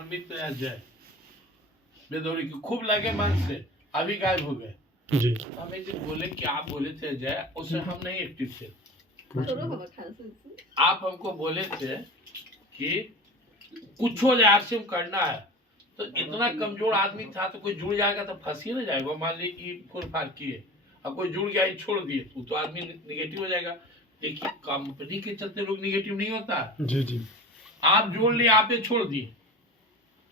हमारे मित्र अजय बेदौरी की खूब लगे मन से, अभी गायब हो गए जी। हमें जो बोले कि आप बोले थे अजय, उससे हम नहीं एक्टिव थे। आप हमको बोले थे कि कुछ हो जाए आरसीएम करना है, तो इतना कमजोर आदमी था तो कोई जुड़ जाएगा तो फंस ही ना जाएगा। मान ली फुल फार किए, अब कोई जुड़ गया छोड़ दिए तो आदमी निगेटिव हो जाएगा। देखिए कंपनी के चलते लोग निगेटिव नहीं होता। जी जी। आप जोड़ लिए, आप ये छोड़ दिए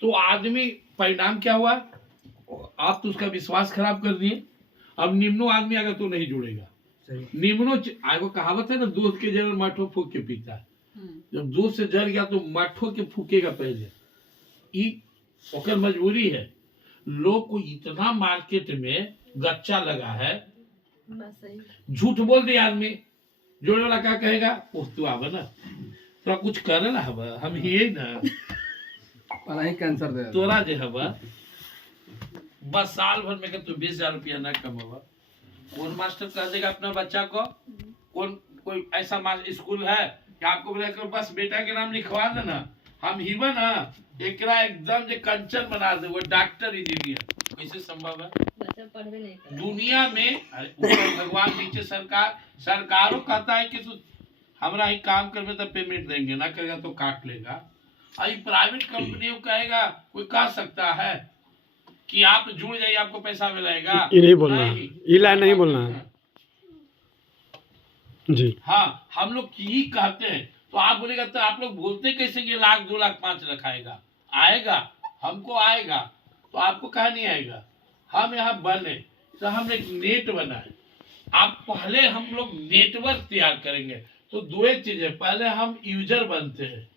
तो आदमी, परिणाम क्या हुआ, आप तो उसका विश्वास खराब कर दिए। अब निम्नो आदमी अगर तो नहीं जुड़ेगा, निम्नो आगो कहावत है ना, दूध के जल मठो फूक के पीता है। जब दूध से जल गया तो मठो के फूकेगा पहले। ओकर मजबूरी है। लोग को इतना मार्केट में गच्चा लगा है, झूठ बोल दे आदमी, जोड़े वाला क्या कहेगा, तू आवा ना तोरा कुछ करे ना हवा, हम ही ना कैंसर दे तोरा जे हवा बस साल भर में तू 20,000 रुपया न कमावा। कौन मास्टर कह देगा अपना बच्चा को, कौन कोई ऐसा स्कूल है कि आपको बोलेगा बस बेटा के नाम लिखवा देना, हम ही ना एकरा एकदम जे कंचन बना दे, वो डॉक्टर इंजीनियर, कैसे संभव है? दुनिया में ऊपर भगवान नीचे सरकार, सरकारों कहता है कि तू हमारा ही काम करने तो पेमेंट देंगे, ना करेगा तो काट लेगा। अभी प्राइवेट कंपनी को कहेगा, कोई कह सकता है कि आप जुड़ जाइए आपको पैसा मिलेगा? ये नहीं बोलना है, ये लाइन नहीं बोलना है जी। हाँ, हम लोग यही कहते हैं। तो आप बोलेगा तो आप लोग बोलते कैसे कि 1 लाख 2 लाख 5 लाख आएगा? आएगा, हमको आएगा, तो आपको कहा नहीं आएगा? हम यहाँ बने तो हम एक नेट बनाए। आप पहले हम लोग नेटवर्क तैयार करेंगे तो दो एक चीजें, पहले हम यूजर बनते हैं,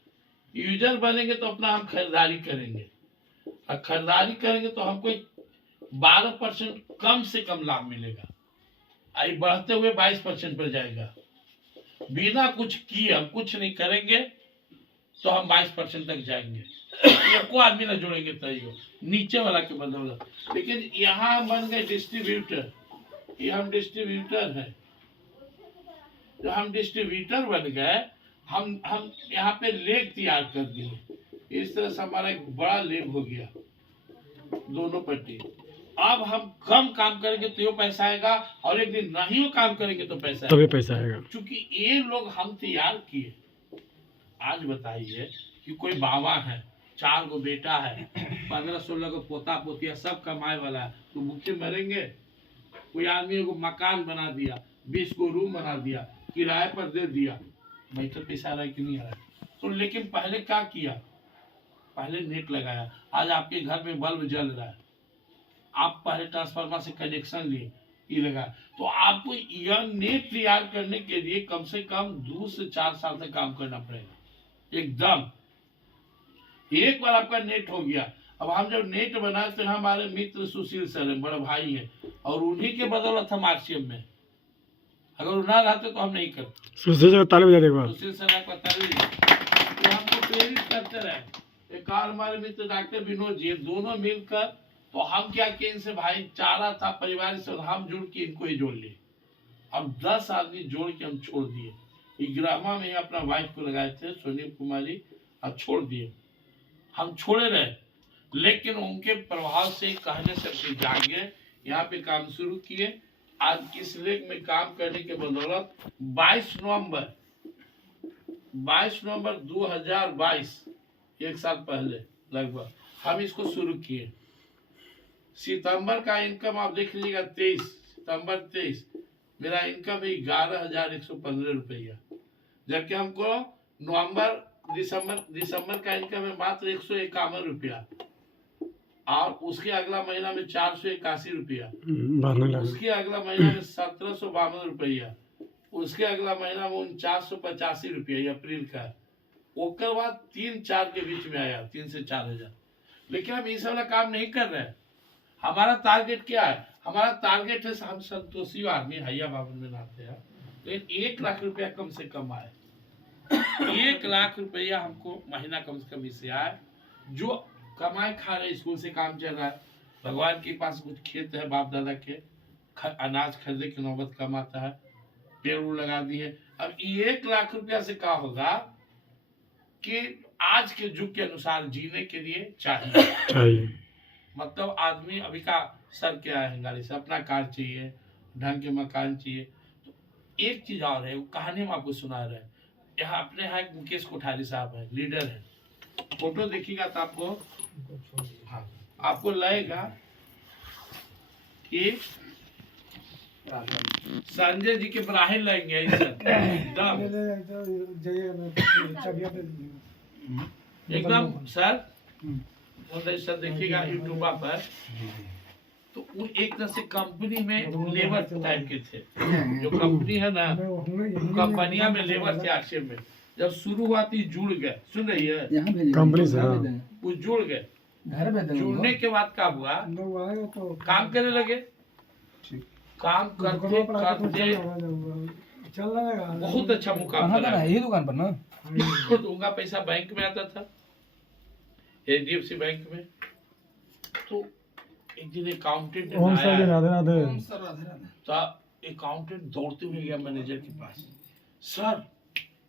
यूजर बनेंगे तो अपना हम खरीदारी करेंगे, और खरीदारी करेंगे तो हमको 12% कम से कम लाभ मिलेगा। आई बढ़ते हुए 22% पर जाएगा। बिना कुछ किए हम कुछ नहीं करेंगे तो हम 22% तक जाएंगे। एको आदमी ना जोड़ेंगे तैयो नीचे वाला के बदौलत। लेकिन यहाँ हम बन गए डिस्ट्रीब्यूटर, ये हम डिस्ट्रीब्यूटर हैं। जो हम डिस्ट्रीब्यूटर बन गए, हम यहाँ पे लेग तैयार कर दिए। इस तरह से हमारा एक बड़ा लेग हो गया दोनों पट्टी। अब हम कम काम करेंगे तो ये पैसा आएगा, और एक दिन नहीं काम करेंगे तो पैसा तभी पैसा आएगा। क्योंकि ये लोग हम तैयार किए। आज बताइए कि कोई बाबा है, 4 गो बेटा है, 15-16 गो पोता पोतिया, सब कमाए वाला है, तो भूखे मरेंगे? कोई आदमी को मकान बना दिया, 20 को रूम बना दिया, किराए पर दे दिया, बैठे पैसा आ रहा है कि नहीं आ रहा है? तो लेकिन पहले क्या किया, पहले नेट लगाया। आज आपके घर में बल्ब जल रहा है, आप पहले ट्रांसफार्मर से कनेक्शन लिए, ये लगा। तो आपको यह नेट तैयार करने के लिए कम से कम 2 से 4 साल तक काम करना पड़ेगा। एकदम एक बार आपका नेट हो गया। अब हम जब नेट बनाए तो हमारे मित्र सुशील सर है, बड़े भाई है, और उन्हीं के बदौलत हम आरसीएम में, अगर वो ना रहते तो हम नहीं करते। सुशील सर ताली बजा दे एक बार। सुशील सर आपका ताली तो हमको प्रेरित करते रहे। एक और हमारे मित्र डॉक्टर विनोद जी, दोनों मिलकर, तो हम क्या किए, इनसे भाईचारा था परिवार से, हम जुड़ के इनको ही जोड़ लिए। अब 10 आदमी जोड़ के हम छोड़ दिए। ग्रामा में अपना वाइफ को लगाए थे सोनी कुमारी, और छोड़ दिए। हम छोड़े रहे, लेकिन उनके प्रभाव से, कहने से जागे, यहाँ पे काम शुरू किए। आज इस लेख में काम करने के बदौलत 22 नवंबर 2022, एक साल पहले लगभग हम इसको शुरू किए। सितंबर का इनकम आप देख लीजिएगा, 23 मेरा इनकम 11,115 रुपया, जबकि हमको दिसंबर का इनकम है मात्र 151 रुपया, और उसके अगला महीना में 481 रुपया, उसके अगला महीना में 1752 रुपया, उसके अगला महीना में 4985 रुपया अप्रैल का। उसके बाद 3-4 के बीच में आया, 3 से 4,000। लेकिन हम इस वाला काम नहीं कर रहे हैं। हमारा टारगेट क्या है? हमारा टारगेट है, हम संतोषी आदमी हैया बाबन में नाते हैं, लेकिन 1 लाख रुपया कम से कम आए। 1 लाख रुपया हमको महीना कम से कम इससे आए। जो कमाए खा रहे, स्कूल से काम चल रहा है, भगवान के पास कुछ खेत है बाप दादा के, अनाज खरीदे की नौबत कम आता है, पेड़ लगा दिए। अब 1 लाख रुपया से क्या होगा कि आज के युग के अनुसार जीने के लिए चाहिए। चाहिए। मतलब आदमी अभी का सर क्या है, गाड़ी से अपना कार चाहिए, ढंग के मकान चाहिए। तो एक चीज और है, वो कहानी में आपको सुना रहे हैं। यहाँ अपने यहाँ एक मुकेश कोठारी साहब है, लीडर है। फोटो देखिएगा तो आपको लगेगा कि संजय जी के बराहे लगेंगे एकदम एकदम सर। सर देखिएगा यूट्यूब पर, तो वो एक तरह से कंपनी में लेबर टाइप के थे। जो कंपनी है ना, कंपनिया में लेबर थे आक्षेप में। जब शुरू हुआ तो जुड़ गए, सुन रही है, कंपनी से वो जुड़ गए। जुड़ने के बाद क्या हुआ, काम करने लगे। काम करते करते बहुत अच्छा मुकाबला है, यही दुकान पर ना। तो उनका पैसा बैंक में आता था, HDFC बैंक में। तो एक दिन अकाउंटेंट अकाउंटेंट दौड़ते हुए गया मैनेजर के पास। सर,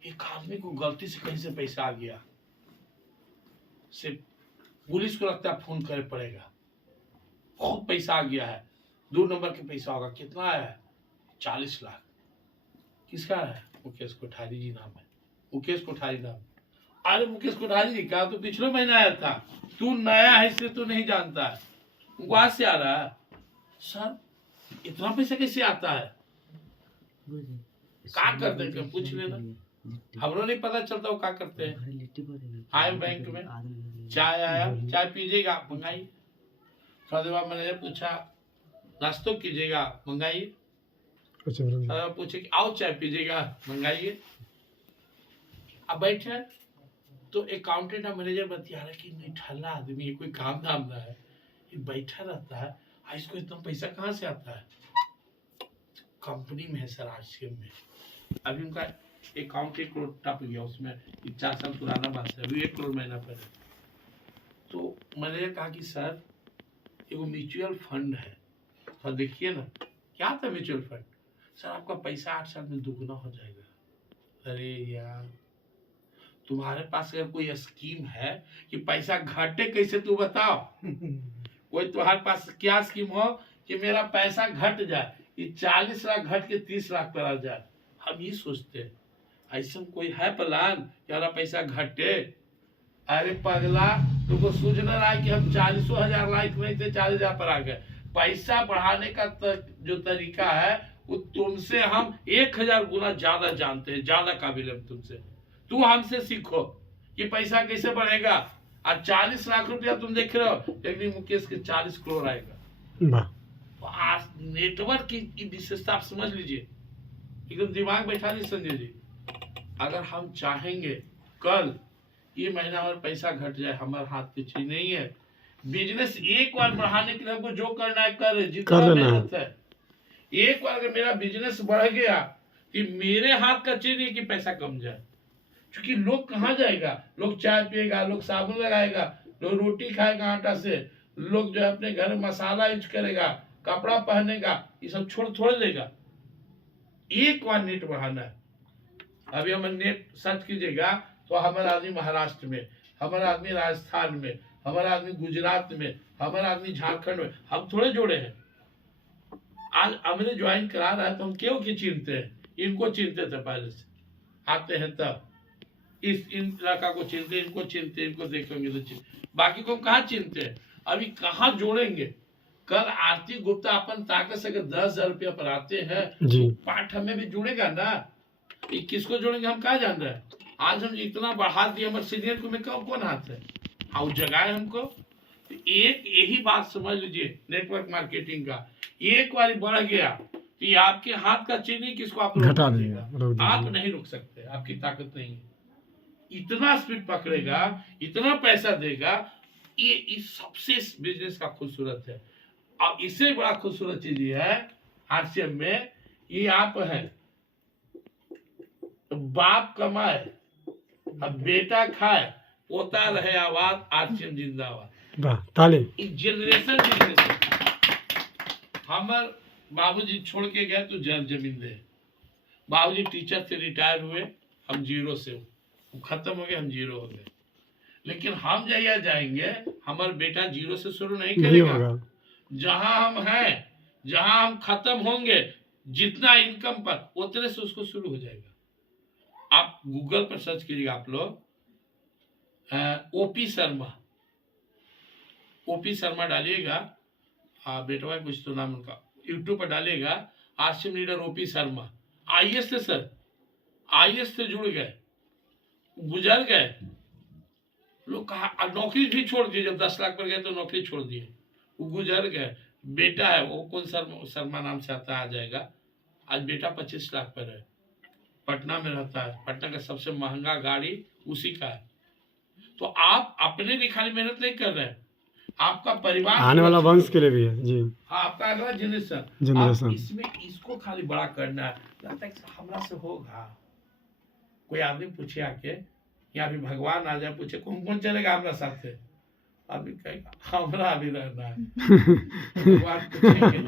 एक आदमी को गलती से कहीं से पैसा आ गया, से पुलिस को लगता है फोन करे पड़ेगा, बहुत पैसा आ गया है, 2 नंबर के पैसा होगा। कितना आया है? 40 लाख। किसका है? मुकेश कोठारी जी नाम है, मुकेश कोठारी नाम। अरे मुकेश कोठारी जी का तो पिछले महीने आया था, तू नया है इसलिए तू नहीं जानता है, वहां से आ रहा है। सर, इतना पैसा कैसे आता है? क्या करते हैं पूछ लेना, हमरो नहीं पता चलता वो क्या करते हैं। आए बैंक में, चाय आया, चाय पीजिएगा मंगाइए। थोड़ा देर बाद मैंने पूछा नाश्तो कीजिएगा मंगाइए। पूछे कि आओ चाय पीजिएगा मंगाइए। अब बैठे तो अकाउंटेंट और मैनेजर बतिया रहा कि नहीं ठल्ला आदमी है, कोई काम धाम ना है, ये बैठा रहता है, इसको इतना पैसा कहाँ से आता है? कंपनी में है सर आरसीएम में। अभी उनका अकाउंट 1 करोड़ टप गया, उसमें 4 साल पुराना बात है, अभी 1 करोड़ महीना पहले। तो मैंने कहा कि सर एगो म्यूचुअल फंड है, तो देखिए ना। क्या था म्यूचुअल फंड? सर आपका पैसा 8 साल में दुगना हो जाएगा। अरे यार, तुम्हारे पास अगर कोई स्कीम है कि पैसा घटे कैसे, तू बताओ। कोई तुम्हारे पास क्या स्कीम हो कि मेरा पैसा घट जाए, ये 40 लाख घट के 30 लाख पर आ जाए। हम ये सोचते हैं, ऐसा कोई है प्लान कि हमारा पैसा घटे? अरे पगला, तुमको सूझ न रहा है कि हम 40,000 लाख नहीं थे, 40,000 पर आ गए। पैसा बढ़ाने का जो तरीका है वो तुमसे हम 1000 गुना ज्यादा जानते हैं, ज्यादा काबिल है तुमसे। तू हमसे सीखो कि पैसा कैसे बढ़ेगा। और 40 लाख रुपया तुम देख रहे हो, लेकिन मुकेश के 40 करोड़ आएगा। आज नेटवर्क की विशेषता आप समझ लीजिए, एकदम दिमाग बैठा लीजिए संजय जी। अगर हम चाहेंगे कल ये महीना हमारा पैसा घट जाए, हमारे हाथ की चीज नहीं है। बिजनेस एक बार बढ़ाने के लिए हमको जो करना है कर, जितना मेहनत है। एक बार अगर मेरा बिजनेस बढ़ गया कि मेरे हाथ का चीज नहीं कि पैसा कम जाए। क्योंकि लोग कहाँ जाएगा, लोग चाय पिएगा, लोग साबुन लगाएगा, लोग रोटी खाएगा आटा से, लोग जो है अपने घर में मसाला यूज करेगा, कपड़ा पहनेगा, ये सब छोड़ थोड़ देगा। एक बार नेट बढ़ाना है। अभी हम नेट सर्च कीजिएगा तो हमारा आदमी महाराष्ट्र में, हमारा आदमी राजस्थान में, हमारा आदमी गुजरात में, हमारा आदमी झारखंड में, हम थोड़े जोड़े हैं। आज हमने ज्वाइन करा रहा है तो हम क्यों की चिंते हैं, इनको चिंते थे पहले से, आते हैं तब इन इलाका को चिंते, इनको चिंते, इनको देखेंगे तो चिंते, बाकी को कहाँ चिंते हैं। अभी कहाँ जोड़ेंगे। कल आरती गुप्ता अपन ताकत से 10,000 रुपया पर आते हैं तो पाठ हमें भी जुड़ेगा ना। किसको जोड़ेंगे हम कहाँ जान रहे हैं। आज हम इतना बढ़ा दिए, हमारे सीनियर को में कौन हाथ है, हाँ जगाए हमको। तो एक यही बात समझ लीजिए नेटवर्क मार्केटिंग का, एक बार बढ़ गया तो ये आपके हाथ का चीज नहीं, किसको आप घटा देगा, आप नहीं रुक सकते, आपकी ताकत नहीं है। इतना स्पीड पकड़ेगा, इतना पैसा देगा, ये इस सबसे बिजनेस का खूबसूरत है। अब इससे बड़ा खूबसूरत चीज ये है आरसीएम में, ये आप है बाप कमाए अब बेटा खाए, पोता रहे आवाज, आरसीएम जिंदाबाद। ताली। Generation business. हमार बाबूजी छोड़ के गए तो जमीन दे। बाबूजी टीचर से रिटायर हुए, हम जीरो से खत्म हो गए, हम जीरो हो गए। लेकिन हम जहिया जाएंगे हमारा बेटा जीरो से शुरू नहीं नहीं करेगा। होगा। जहां हम हैं, जहां हम खत्म होंगे, जितना इनकम पर उतने से उसको शुरू हो जाएगा। आप गूगल पर सर्च कीजिएगा आप लोग, ओपी शर्मा, ओपी शर्मा डालिएगा, बेटवा कुछ तो नाम उनका, यूट्यूब पर डालिएगा, आश्रम लीडर ओपी शर्मा। आईएएस थे सर, आईएएस से जुड़ गए, गुजर गए लोग, कहा नौकरी भी छोड़ दी, जब 10 लाख पर गए तो नौकरी छोड़ दिए, वो गुजर गए। बेटा है वो कौन शर्मा नाम से आता आ जाएगा, आज बेटा 25 लाख पर है, पटना में रहता है, पटना का सबसे महंगा गाड़ी उसी का है। तो आप अपने लिए खाली मेहनत नहीं कर रहे हैं, आपका परिवार आने वाला वंश के लिए भी है जी। हाँ, आपका अगला जनरेशन, जनरेशन। इसमें इसको खाली बड़ा करना है, लगता है कि हमरा से होगा। कोई आदमी पूछे आके, या भी भगवान आ जाए पूछे कौन कौन चलेगा हमारा साथ है, आदमी कहेगा हमरा अभी रहना है। भगवान पूछेंगे,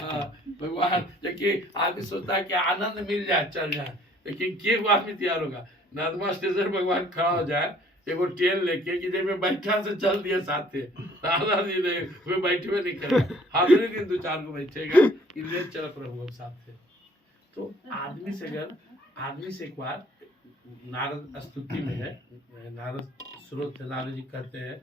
हाँ, भगवान देखिए, आदमी सोचता है कि आनंद मिल जाए चल जाए, लेकिन के वो आदमी तैयार होगा। नर्मदा स्टेशन भगवान खड़ा हो जाए एगो ट्रेन लेके कि में बैठा से चल दिया साथे, दादा जी नहीं वे बैठे हुए नहीं करेगा, हमरे दिन 2-4 को बैठेगा कि ले चलत रहूंगा साथ। तो आदमी से अगर आदमी से एक बार नारद स्तुति में है, नारद स्रोत नारद जी कहते हैं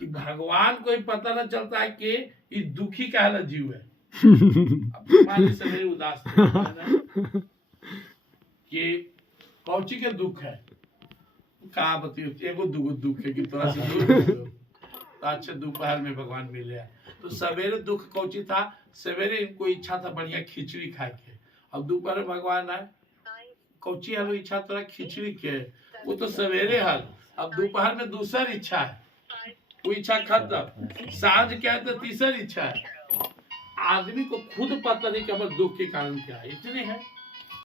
कि भगवान को ही पता न चलता है कि ये दुखी का है जीव है। अब तुम्हारे से मेरी उदास है कि कौची के दुख है, का बताइए, एगो दुगो दुख है कि तोरा से दूर हो गयो। तो अच्छे दोपहर में भगवान मिले। तो सवेरे दुख कौची था, सवेरे इनको इच्छा था बढ़िया खिचड़ी खाए के, अब दोपहर में भगवान आए, कौची हलो इच्छा तोरा खिचड़ी के, वो तो सवेरे हल, अब दोपहर में दूसर इच्छा है, वो इच्छा खत्म, सांझ क्या है तो तीसर इच्छा है। आदमी को खुद पता नहीं कि हमारे दुख के कारण क्या है, इतने है।